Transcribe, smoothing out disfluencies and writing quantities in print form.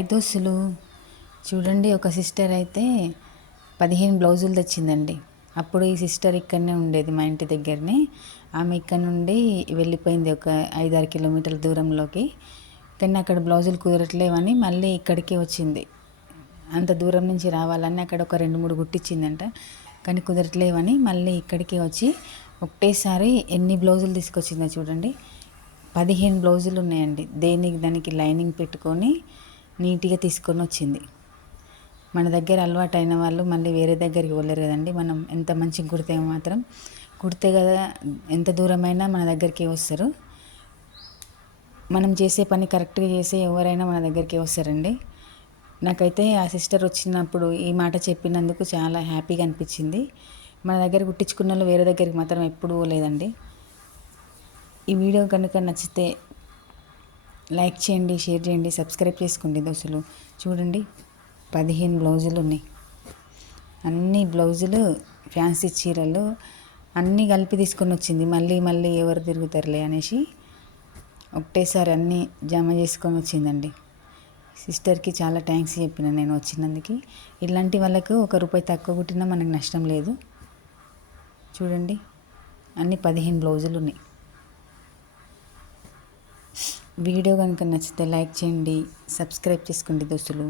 దోస్తులు చూడండి, ఒక సిస్టర్ అయితే 15 బ్లౌజులు తెచ్చిందండి. అప్పుడు ఈ సిస్టర్ ఇక్కడనే ఉండేది, మా ఇంటి దగ్గరనే. ఆమె ఇక్కడ నుండి వెళ్ళిపోయింది ఒక 5-6 కిలోమీటర్ల దూరంలోకి. కానీ అక్కడ బ్లౌజులు కుదరట్లేవని మళ్ళీ ఇక్కడికి వచ్చింది. అంత దూరం నుంచి రావాలని అక్కడ ఒక 2-3 కుట్టించిందంట. కానీ కుదరట్లేవని మళ్ళీ ఇక్కడికి వచ్చి ఒకటేసారి ఎన్ని బ్లౌజులు తీసుకొచ్చిందో చూడండి. 15 బ్లౌజులు ఉన్నాయండి. దానికి లైనింగ్ పెట్టుకొని నీట్గా తీసుకొని వచ్చింది. మన దగ్గర అలవాటు అయిన వాళ్ళు మళ్ళీ వేరే దగ్గరికి వెళ్ళరు కదండి. మనం ఎంత మంచిగా కుడితే కదా ఎంత దూరమైనా మన దగ్గరికి వస్తారు. మనం చేసే పని కరెక్ట్గా చేసే ఎవరైనా మన దగ్గరికి వస్తారండి. నాకైతే ఆ సిస్టర్ వచ్చినప్పుడు ఈ మాట చెప్పినందుకు చాలా హ్యాపీగా అనిపించింది. మన దగ్గర కుట్టించుకున్న వాళ్ళు వేరే దగ్గరికి మాత్రం ఎప్పుడూ లేదండి. ఈ వీడియో కనుక నచ్చితే లైక్ చేయండి, షేర్ చేయండి, సబ్స్క్రైబ్ చేసుకోండి దోస్తులు. చూడండి, 15 బ్లౌజులు ఉన్నాయి. అన్ని బ్లౌజులు ఫ్యాన్సీ చీరలు అన్నీ కలిపి తీసుకొని వచ్చింది. మళ్ళీ ఎవరు తిరుగుతారులే అనేసి ఒకటేసారి అన్నీ జమ చేసుకొని వచ్చిందండి. సిస్టర్కి చాలా థ్యాంక్స్ చెప్పిన నేను వచ్చినందుకు. ఇలాంటి వాళ్ళకు ₹1 తక్కువ కుట్టినా మనకు నష్టం లేదు. చూడండి, అన్ని 15 బ్లౌజులు ఉన్నాయి. వీడియో కనుక నచ్చితే లైక్ చేయండి, సబ్స్క్రైబ్ చేసుకోండి దోస్తులు.